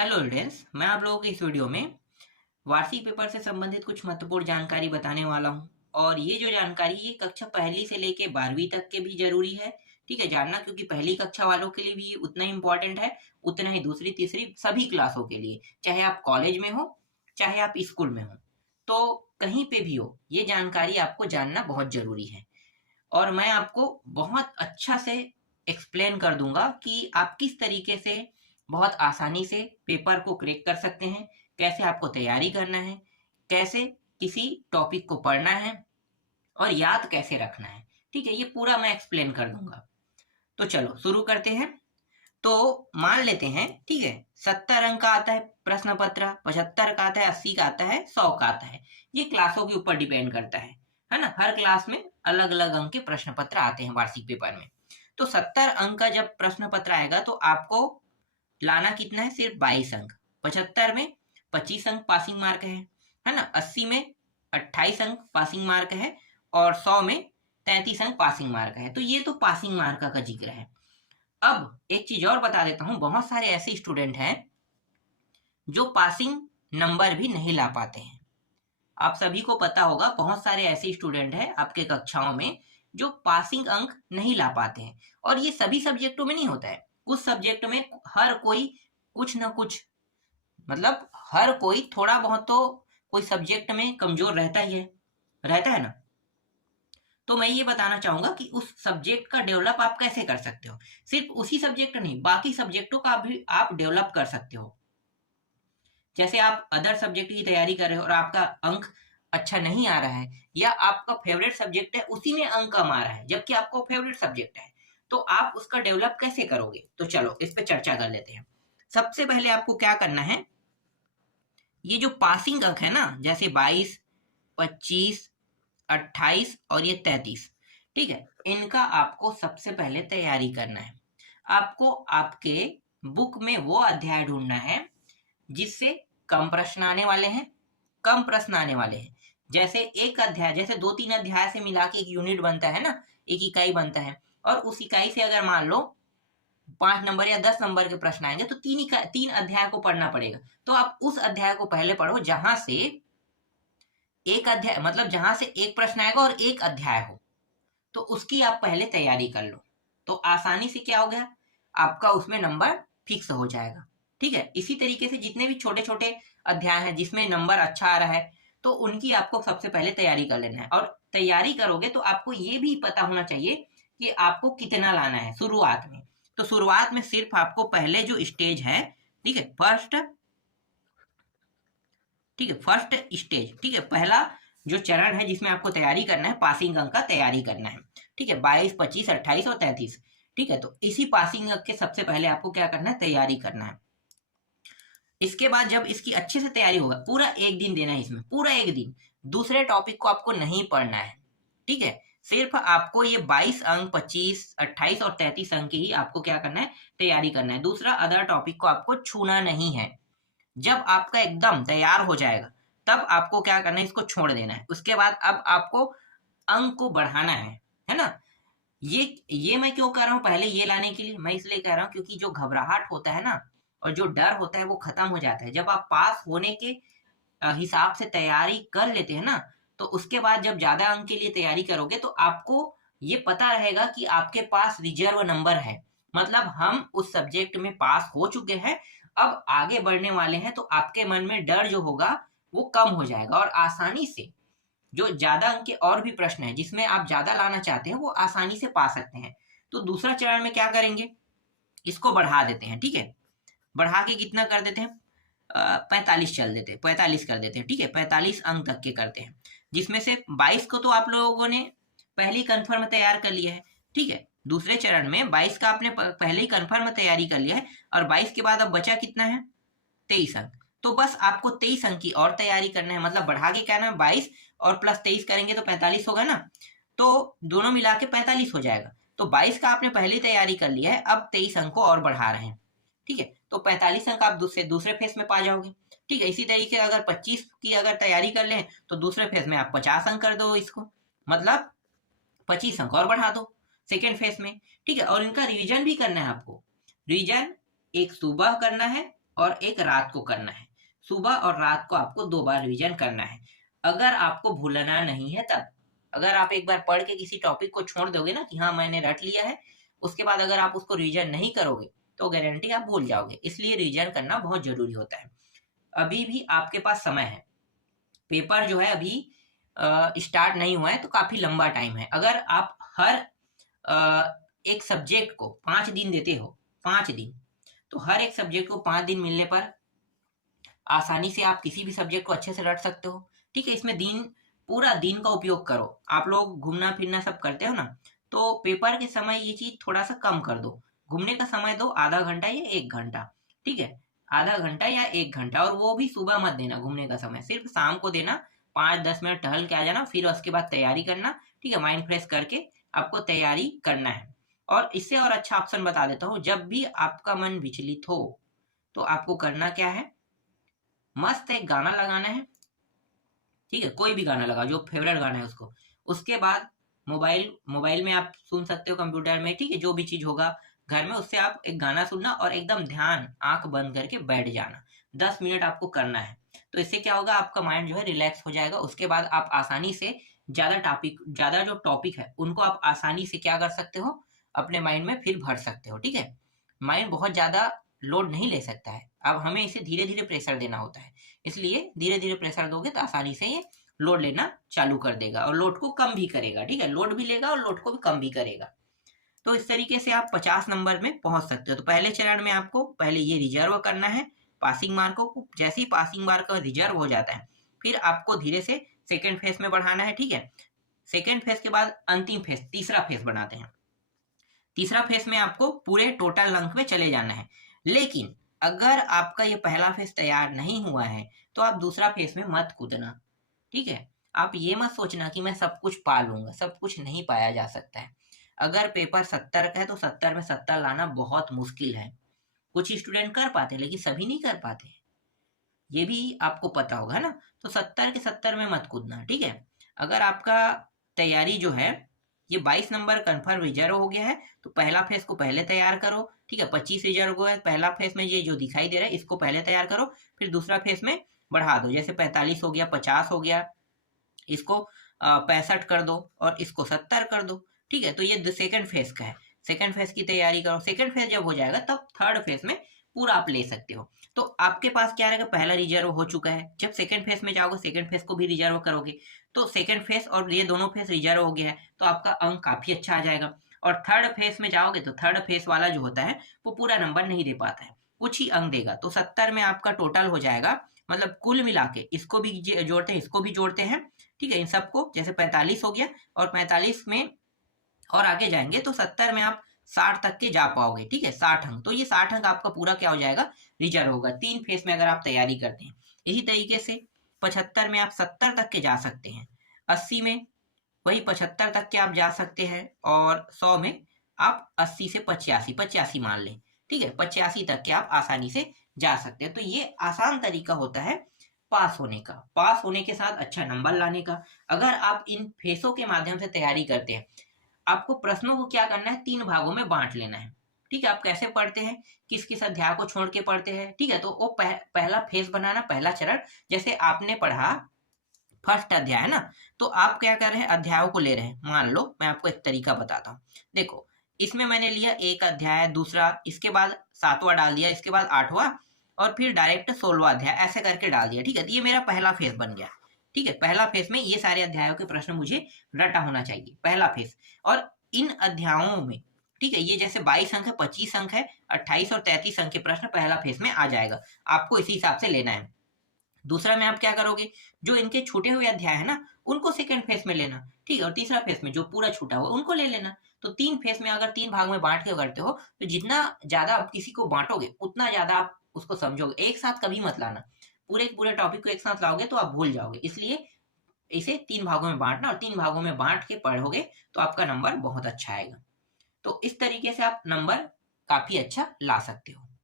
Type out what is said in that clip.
Hello students, मैं आप लोगों को इस वीडियो में वार्षिक पेपर से संबंधित कुछ महत्वपूर्ण जानकारी बताने वाला हूं। और ये जो जानकारी ये कक्षा पहली से लेके 12वीं तक के भी जरूरी है, ठीक है जानना, क्योंकि पहली कक्षा वालों के लिए भी उतना ही इम्पोर्टेंट है, उतना ही दूसरी तीसरी सभी क्लासों के लिए, चाहे आप कॉलेज में हो चाहे आप स्कूल में हो, तो कहीं पे भी हो ये जानकारी आपको जानना बहुत जरूरी है। और मैं आपको बहुत अच्छा से एक्सप्लेन कर दूंगा कि आप किस तरीके से बहुत आसानी से पेपर को क्रैक कर सकते हैं, कैसे आपको तैयारी करना है, कैसे किसी टॉपिक को पढ़ना है और याद कैसे रखना है। ठीक है, ये पूरा मैं एक्सप्लेन कर दूंगा। तो चलो शुरू करते हैं। तो मान लेते हैं, ठीक है, 70 अंक का आता है प्रश्न पत्र, 75 का आता है, 80 का आता है, 100 का आता है। ये क्लासों के ऊपर डिपेंड करता है ना। हर क्लास में अलग अलग अंक के प्रश्न पत्र आते हैं वार्षिक पेपर में। तो 70 अंक का जब प्रश्न पत्र आएगा तो आपको लाना कितना है, सिर्फ 22 अंक। 75 में 25 अंक पासिंग मार्क है ना। 80 में 28 अंक पासिंग मार्क है और 100 में 33 अंक पासिंग मार्क है। तो ये तो पासिंग मार्क का जिक्र है। अब एक चीज और बता देता हूं, बहुत सारे ऐसे स्टूडेंट हैं जो पासिंग नंबर भी नहीं ला पाते हैं। आप सभी को पता होगा, बहुत सारे ऐसे स्टूडेंट हैं आपके कक्षाओं में जो पासिंग अंक नहीं ला पाते हैं। और ये सभी सब्जेक्टों में नहीं होता है, कुछ सब्जेक्ट में हर कोई कुछ ना कुछ, मतलब हर कोई थोड़ा बहुत तो कोई सब्जेक्ट में कमजोर रहता ही है, रहता है ना। तो मैं ये बताना चाहूंगा कि उस सब्जेक्ट का डेवलप आप कैसे कर सकते हो। सिर्फ उसी सब्जेक्ट नहीं, बाकी सब्जेक्टों का भी आप डेवलप कर सकते हो। जैसे आप अदर सब्जेक्ट की तैयारी कर रहे हो और आपका अंक अच्छा नहीं आ रहा है, या आपका फेवरेट सब्जेक्ट है उसी में अंक कम आ रहा है जबकि आपको फेवरेट सब्जेक्ट है, तो आप उसका डेवलप कैसे करोगे। तो चलो इस पे चर्चा कर लेते हैं। सबसे पहले आपको क्या करना है, ये जो पासिंग अंक है ना, जैसे 22, 25, 28 और ये 33, ठीक है, इनका आपको सबसे पहले तैयारी करना है। आपको आपके बुक में वो अध्याय ढूंढना है जिससे कम प्रश्न आने वाले हैं, कम प्रश्न आने वाले हैं। जैसे एक अध्याय, जैसे 2-3 अध्याय से मिला के एक यूनिट बनता है ना, एक इकाई बनता है, और उस इकाई से अगर मान लो 5 नंबर या 10 नंबर के प्रश्न आएंगे तो तीन अध्याय को पढ़ना पड़ेगा। तो आप उस अध्याय को पहले पढ़ो जहां से एक अध्याय, मतलब जहां से एक प्रश्न आएगा और एक अध्याय हो, तो उसकी आप पहले तैयारी कर लो। तो आसानी से क्या हो गया, आपका उसमें नंबर फिक्स हो जाएगा। ठीक है, इसी तरीके से जितने भी छोटे छोटे अध्याय हैं जिसमें नंबर अच्छा आ रहा है, तो उनकी आपको सबसे पहले तैयारी कर लेना है। और तैयारी करोगे तो आपको ये भी पता होना चाहिए कि आपको कितना लाना है शुरुआत में। तो शुरुआत में सिर्फ आपको पहले जो स्टेज है, ठीक है, फर्स्ट, ठीक है, फर्स्ट स्टेज, ठीक है, पहला जो चरण है जिसमें आपको तैयारी करना है, पासिंग अंक का तैयारी करना है। ठीक है, 22, 25, 28 और 33। ठीक है, तो इसी पासिंग अंक के सबसे पहले आपको क्या करना है, तैयारी करना है। इसके बाद जब इसकी अच्छे से तैयारी होगा, पूरा एक दिन देना है इसमें, पूरा एक दिन, दूसरे टॉपिक को आपको नहीं पढ़ना है। ठीक है, सिर्फ आपको ये 22 अंक, 25, 28 और 33 अंक की ही आपको क्या करना है, तैयारी करना है। दूसरा अदर टॉपिक को आपको छूना नहीं है। जब आपका एकदम तैयार हो जाएगा तब आपको क्या करना है, इसको छोड़ देना है। उसके बाद अब आपको अंक को बढ़ाना है ना। ये मैं क्यों कर रहा हूँ, पहले ये लाने के लिए मैं इसलिए कह रहा हूँ क्योंकि जो घबराहट होता है ना और जो डर होता है वो खत्म हो जाता है जब आप पास होने के हिसाब से तैयारी कर लेते हैं ना। तो उसके बाद जब ज्यादा अंक के लिए तैयारी करोगे तो आपको ये पता रहेगा कि आपके पास रिजर्व नंबर है, मतलब हम उस सब्जेक्ट में पास हो चुके हैं, अब आगे बढ़ने वाले हैं। तो आपके मन में डर जो होगा वो कम हो जाएगा और आसानी से जो ज्यादा अंक के और भी प्रश्न है जिसमें आप ज्यादा लाना चाहते हैं वो आसानी से पा सकते हैं। तो दूसरा चरण में क्या करेंगे, इसको बढ़ा देते हैं। ठीक है, बढ़ा के कितना कर देते हैं, 45 चल देते हैं, 45 कर देते हैं। ठीक है, 45 अंक तक के करते हैं, जिसमें से 22 को तो आप लोगों ने पहले ही कन्फर्म तैयार कर लिया है। ठीक है, दूसरे चरण में 22 का आपने पहले ही कन्फर्म तैयारी कर लिया है और 22 के बाद अब बचा कितना है, 23 अंक। तो बस आपको 23 अंक की और तैयारी करना है, मतलब बढ़ा के क्या ना 22 और प्लस 23 करेंगे तो 45 होगा ना। तो दोनों मिला के 45 हो जाएगा। तो 22 का आपने पहले ही तैयारी कर लिया है, अब 23 अंक को और बढ़ा रहे हैं। ठीक है, तो 45 अंक आप दूसरे फेज में पा जाओगे। ठीक है, इसी तरीके अगर 25 की अगर तैयारी कर लें तो दूसरे फेज में आप 50 अंक कर दो इसको, मतलब 25 अंक और बढ़ा दो सेकेंड फेज में। ठीक है, और इनका रिवीजन भी करना है आपको। रिवीजन एक सुबह करना है और एक रात को करना है। सुबह और रात को आपको 2 बार रिवीजन करना है। अगर आपको भूलना नहीं है तब। अगर आप एक बार पढ़ के किसी टॉपिक को छोड़ दोगे ना कि हाँ मैंने रट लिया है, उसके बाद अगर आप उसको रिवीजन नहीं करोगे तो गारंटी आप भूल जाओगे। इसलिए रिवीजन करना बहुत जरूरी होता है। अभी भी आपके पास समय है। पेपर जो है अभी स्टार्ट नहीं हुआ है तो काफी लंबा टाइम है। अगर आप हर एक सब्जेक्ट को 5 दिन देते हो, 5 दिन, तो हर एक सब्जेक्ट को 5 दिन मिलने पर आसानी से आप किसी भी सब्जेक्ट को अच्छे से रट सकते हो। ठीक है, इसमें पूरा दिन का उपयोग करो। आप लोग घूमना फिरना सब करते हो ना, तो पेपर के समय ये चीज थोड़ा सा कम कर दो। घूमने का समय दो आधा घंटा या 1 घंटा। ठीक है, आधा घंटा या 1 घंटा, और वो भी सुबह मत देना घूमने का समय, सिर्फ शाम को देना। 5-10 मिनट टहल के आ जाना, फिर उसके बाद तैयारी करना। ठीक है, माइंड फ्रेश करके आपको तैयारी करना है। और इससे और अच्छा ऑप्शन बता देता हूँ, जब भी आपका मन विचलित हो तो आपको करना क्या है, मस्त एक गाना लगाना है। ठीक है, कोई भी गाना लगाओ जो फेवरेट गाना है उसको। उसके बाद मोबाइल में आप सुन सकते हो, कंप्यूटर में, ठीक है, जो भी चीज होगा घर में, उससे आप एक गाना सुनना और एकदम ध्यान आंख बंद करके बैठ जाना। 10 मिनट आपको करना है। तो इससे क्या होगा, आपका माइंड जो है रिलैक्स हो जाएगा। उसके बाद आप आसानी से ज्यादा जो टॉपिक है उनको आप आसानी से क्या कर सकते हो, अपने माइंड में फिर भर सकते हो। ठीक है, माइंड बहुत ज्यादा लोड नहीं ले सकता है। अब हमें इसे धीरे धीरे प्रेशर देना होता है। इसलिए धीरे धीरे प्रेशर दोगे तो आसानी से ये लोड लेना चालू कर देगा और लोड को कम भी करेगा। ठीक है, लोड भी लेगा और लोड को भी कम भी करेगा। तो इस तरीके से आप 50 नंबर में पहुंच सकते हो। तो पहले चरण में आपको पहले ये रिजर्व करना है पासिंग मार्कों को। जैसे ही पासिंग मार्क रिजर्व हो जाता है, फिर आपको धीरे से सेकेंड फेज में बढ़ाना है। ठीक है, सेकेंड फेज के बाद अंतिम फेज, तीसरा फेज बनाते हैं। तीसरा फेज में आपको पूरे टोटल अंक में चले जाना है। लेकिन अगर आपका ये पहला फेज तैयार नहीं हुआ है तो आप दूसरा फेज में मत कूदना। ठीक है, आप ये मत सोचना कि मैं सब कुछ पा लूंगा, सब कुछ नहीं पाया जा सकता है। अगर पेपर 70 का है तो 70 में 70 लाना बहुत मुश्किल है। कुछ स्टूडेंट कर पाते हैं लेकिन सभी नहीं कर पाते, ये भी आपको पता होगा ना। तो 70 के 70 में मत कूदना। ठीक है, अगर आपका तैयारी जो है ये 22 नंबर कन्फर्म रिजर्व हो गया है तो पहला फेज को पहले तैयार करो। ठीक है, 25 रिजर्व हो गया, पहला फेज में ये जो दिखाई दे रहा है इसको पहले तैयार करो। फिर दूसरा फेज में बढ़ा दो, जैसे 45 हो गया, 50 हो गया, इसको 65 कर दो और इसको 70 कर दो। ठीक है, तो ये सेकंड फेज का है। सेकंड फेज की तैयारी करो। सेकंड फेज जब हो जाएगा तब थर्ड फेज में पूरा आप ले सकते हो। तो आपके पास क्या रहेगा, पहला रिजर्व हो चुका है। जब सेकंड फेज में जाओगे सेकंड फेज को भी रिजर्व करोगे, तो सेकंड फेज और ये दोनों फेज रिजर्व हो गया है तो आपका अंक काफी अच्छा आ जाएगा। और थर्ड फेज में जाओगे तो थर्ड फेज वाला जो होता है वो पूरा नंबर नहीं दे पाता है, कुछ ही अंक देगा। तो 70 में आपका टोटल हो जाएगा, मतलब कुल मिला के इसको भी जोड़ते हैं इसको भी जोड़ते हैं। ठीक है, इन सबको, जैसे 45 हो गया और 45 में और आगे जाएंगे तो 70 में आप 60 तक के जा पाओगे। ठीक है, 60 अंक, तो ये 60 अंक आपका पूरा क्या हो जाएगा, रिजर्व होगा 3 फेज में अगर आप तैयारी करते हैं। इसी तरीके से 75 में आप 70 तक के जा सकते हैं, 80 में वही 75 तक के आप जा सकते हैं, और 100 में आप 80 से 85 मान लें। ठीक है, 85 तक के आप आसानी से जा सकते हैं। तो ये आसान तरीका होता है पास होने का, पास होने के साथ अच्छा नंबर लाने का। अगर आप इन फेसों के माध्यम से तैयारी करते हैं, आपको प्रश्नों को क्या करना है, 3 भागों में बांट लेना है। ठीक है, आप कैसे पढ़ते हैं, किस किस अध्याय को छोड़ के पढ़ते हैं। ठीक है, तो वो पहला फेज बनाना, पहला चरण। जैसे आपने पढ़ा फर्स्ट अध्याय है ना, तो आप क्या कर रहे हैं, अध्यायों को ले रहे हैं। मान लो मैं आपको एक तरीका बताता हूँ। देखो, इसमें मैंने लिया एक अध्याय, दूसरा, इसके बाद 7वां डाल दिया, इसके बाद 8वां, और फिर डायरेक्ट 16वां अध्याय ऐसे करके डाल दिया। ठीक है, तो ये मेरा पहला फेज बन गया। ठीक है, पहला फेज में ये सारे अध्यायों के प्रश्न मुझे रटा होना चाहिए, पहला फेज। और इन अध्यायों में, ठीक है, ये जैसे 22 अंक है, 25 अंक है, 28 और 33 अंक के प्रश्न पहला फेज में आ जाएगा। आपको इसी हिसाब से लेना है। दूसरा में आप क्या करोगे, जो इनके छूटे हुए अध्याय है ना उनको सेकंड फेज में लेना। ठीक है, और तीसरा फेज में जो पूरा छूटा हुआ उनको ले लेना। तो 3 फेज में अगर 3 भाग में बांट के करते हो तो जितना ज्यादा आप किसी को बांटोगे उतना ज्यादा आप उसको समझोगे। एक साथ कभी मत लाना, पूरे टॉपिक को एक साथ लाओगे तो आप भूल जाओगे। इसलिए इसे 3 भागों में बांटना, और 3 भागों में बांट के पढ़ोगे तो आपका नंबर बहुत अच्छा आएगा। तो इस तरीके से आप नंबर काफी अच्छा ला सकते हो।